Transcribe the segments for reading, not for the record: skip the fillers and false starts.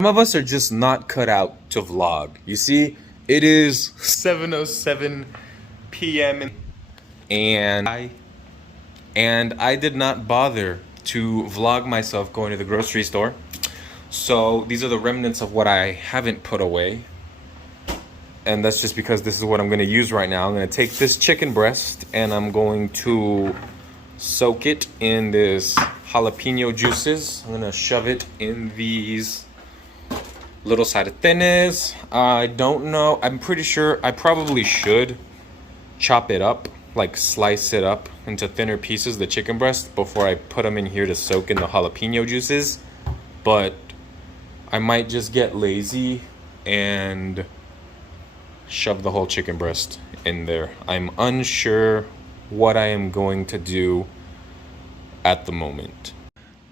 Some of us are just not cut out to vlog. You see, it is 7:07 p.m. and I did not bother to vlog myself going to the grocery store. So these are the remnants of what I haven't put away. And that's just because this is what I'm going to use right now. I'm going to take this chicken breast and I'm going to soak it in this jalapeno juices. I'm going to shove it in these little side of thinness. I don't know. I'm pretty sure I probably should chop it up, like slice it up into thinner pieces, the chicken breast, before I put them in here to soak in the jalapeno juices. But I might just get lazy and shove the whole chicken breast in there. I'm unsure what I am going to do at the moment.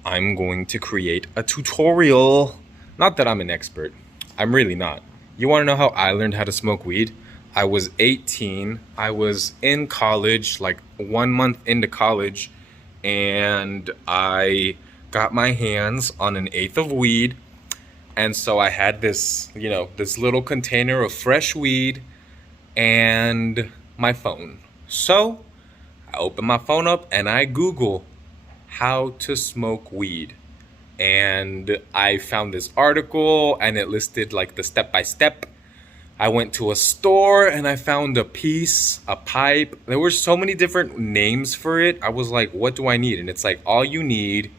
I'm going to create a tutorial. Not that I'm an expert. I'm really not. You want to know how I learned how to smoke weed? I was 18. I was in college, like 1 month into college, and I got my hands on an eighth of weed. And so I had this, this little container of fresh weed and my phone. So I open my phone up and I Google how to smoke weed. And I found this article and it listed like the step-by-step. I went to a store and I found a piece, a pipe. There were so many different names for it. I was like, what do I need? And it's like, all you need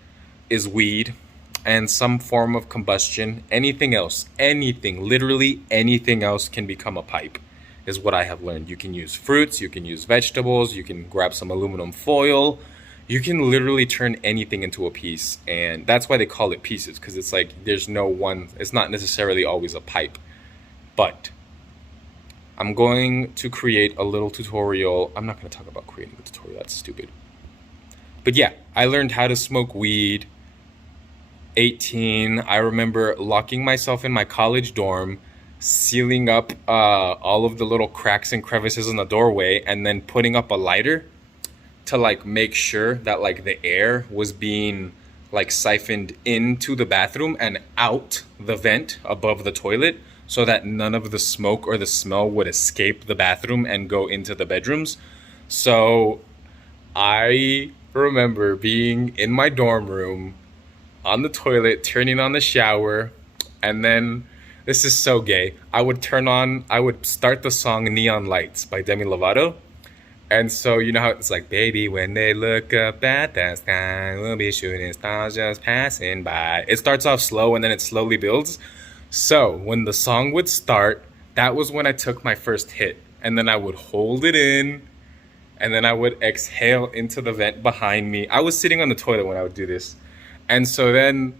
is weed and some form of combustion. Anything else, anything, literally anything else can become a pipe, is what I have learned. You can use fruits, you can use vegetables, you can grab some aluminum foil. You can literally turn anything into a piece, and that's why they call it pieces, because it's like there's no one, it's not necessarily always a pipe. But I'm going to create a little tutorial. I'm not going to talk about creating a tutorial, that's stupid. But yeah, I learned how to smoke weed 18. I remember locking myself in my college dorm, sealing up all of the little cracks and crevices in the doorway, and then putting up a lighter to like make sure that like the air was being like siphoned into the bathroom and out the vent above the toilet, so that none of the smoke or the smell would escape the bathroom and go into the bedrooms. So I remember being in my dorm room on the toilet, turning on the shower, and then, this is so gay, I would start the song Neon Lights by Demi Lovato. And so, you know how it's like, baby, when they look up at the sky, we'll be shooting stars just passing by. It starts off slow and then it slowly builds. So when the song would start, that was when I took my first hit. And then I would hold it in, and then I would exhale into the vent behind me. I was sitting on the toilet when I would do this. And so then,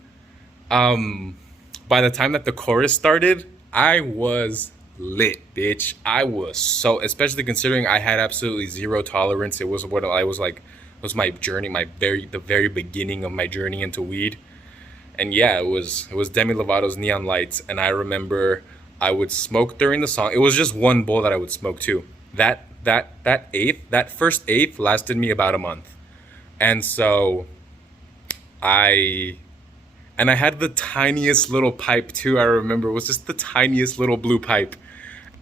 by the time that the chorus started, I was lit, bitch. I was so, especially considering I had absolutely zero tolerance. It was what I was like, it was my journey, the very beginning of my journey into weed. And yeah, it was Demi Lovato's Neon Lights. And I remember I would smoke during the song. It was just one bowl that I would smoke too. That first eighth lasted me about a month. And so I had the tiniest little pipe too. I remember it was just the tiniest little blue pipe.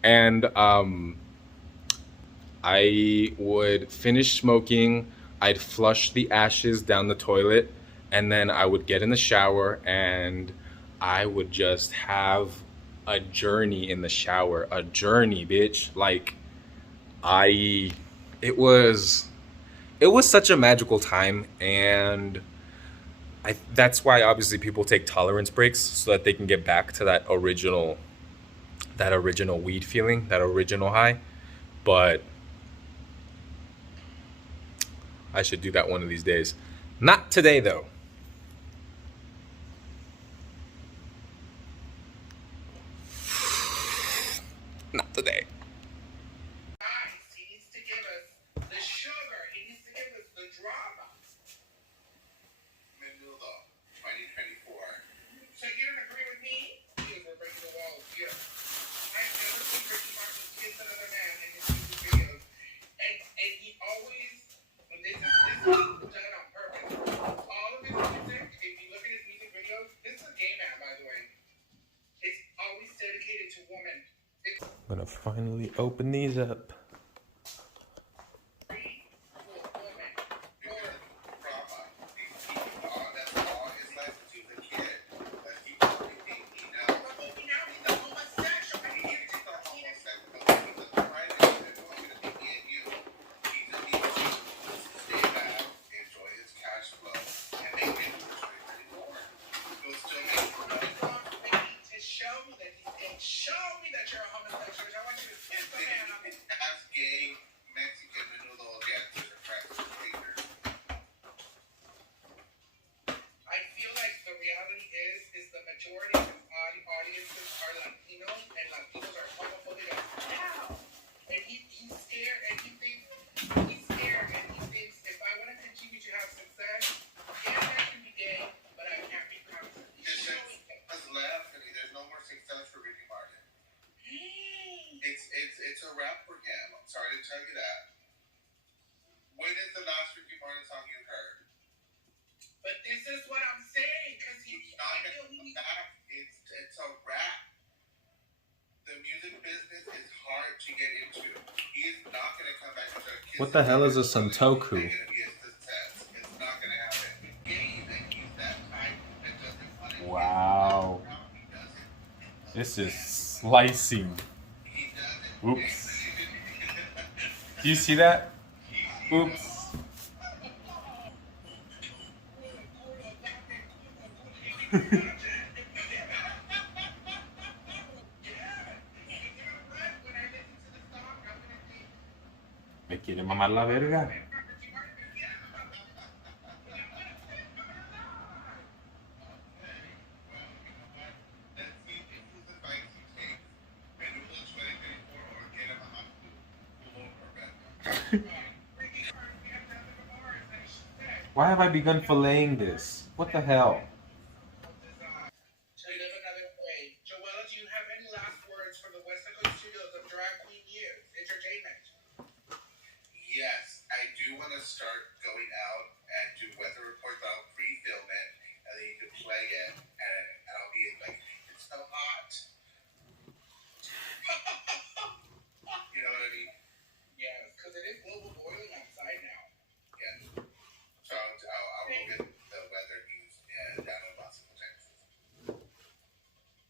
And I would finish smoking, I'd flush the ashes down the toilet, and then I would get in the shower and I would just have a journey in the shower. A journey, bitch. Like, it was such a magical time. And that's why obviously people take tolerance breaks, so that they can get back to that original weed feeling, that original high. But I should do that one of these days. Not today though. Not today. He needs to give us the sugar. He needs to give us the drama. Menudo 2024. So you don't agree with me? Because we're breaking the walls here. I've never seen Ricky Martin kiss another man in his music videos. And he always, and this is done on purpose. All of his music, if you look at his music videos, this is a gay man, by the way. I'm gonna finally open these up. It's a rap for him. I'm sorry to tell you that. When is the last Ricky Martin song you heard? But this is what I'm saying, because he's not gonna come back. It's a rap. The music business is hard to get into. He is not gonna come back into a kiss. What the hell is a Santoku? It's not gonna happen. He's that type that doesn't want to. Wow. This is slicing. Oops. Do you see that? Oops. Me quiere mamar la verga. Why have I begun filleting this? What the hell? Yes, I do want to start going out and do weather reports. I'll pre-film it, and then you can play it, and I'll be like, it's so hot. You know what I mean? Yes, because it is global boiling outside now. Yes. So I will get the weather news and down in Los Angeles, Texas.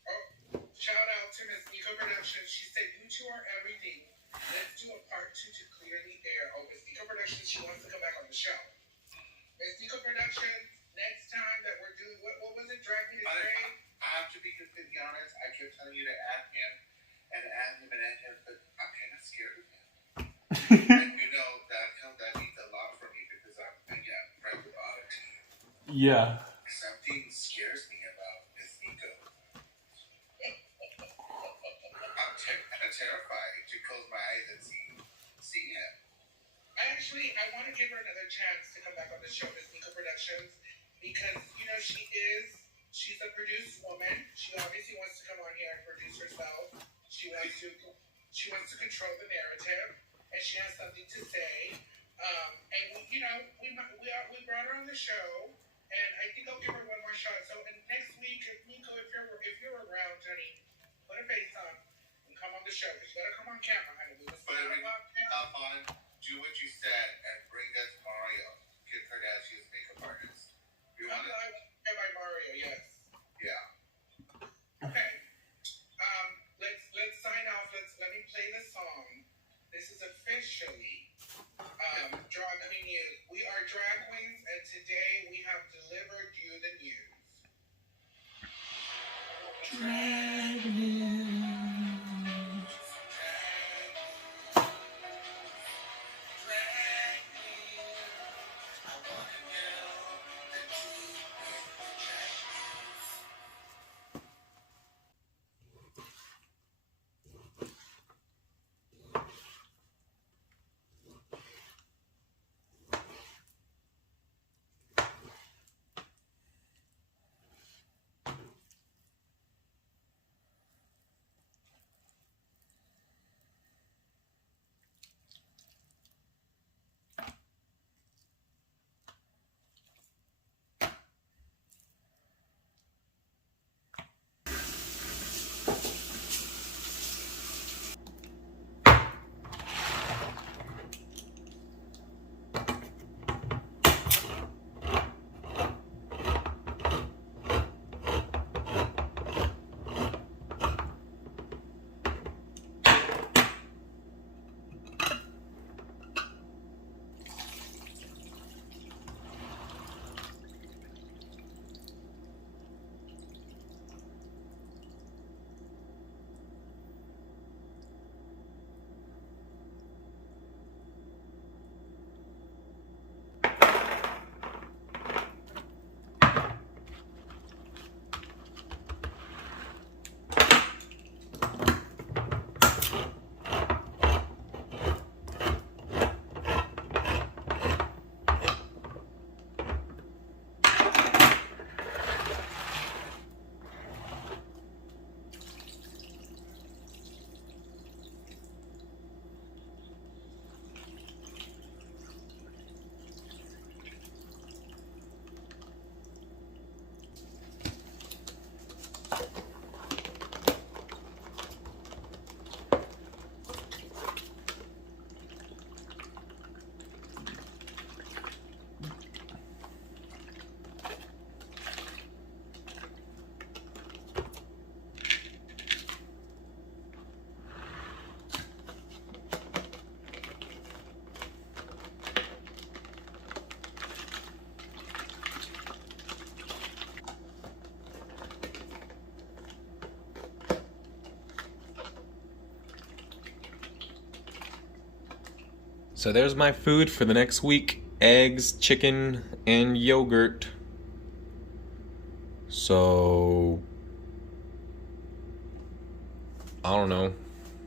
Oh, shout out to Miss Nico Productions. She said, you two are everything. Let's do a part 2 to clear the air. Oh, Miss Nico Productions, she wants to come back on the show. Miss Nico Productions, next time that we're doing, what was it, Drag Me to Trade? I have to be completely honest. I kept telling you to add him, but I'm kind of scared of him. And you know, that means a lot for me because I'm friends with Oddity. Yeah. Something scares me about Miss Nico. I'm terrified to close my eyes and see him. I want to give her another chance to come back on the show, Miss Nico Productions, because, you know, she's a produced woman. She obviously wants to come on here and produce herself. She wants to control the narrative, and she has something to say. And we brought her on the show, and I think I'll give her one more shot. So next week, Nico, if you're around, honey, put a face on and come on the show, because you gotta come on camera, honey. Come on, do what you said, and bring us Mario, Kim Kardashian's makeup artist. By Mario, yes. Yeah. Okay. Let's sign off. Let me play the song. This is officially Drag Queen News. We are drag queens, and today we have delivered you the news. Drag news. So there's my food for the next week. Eggs, chicken, and yogurt. So I don't know.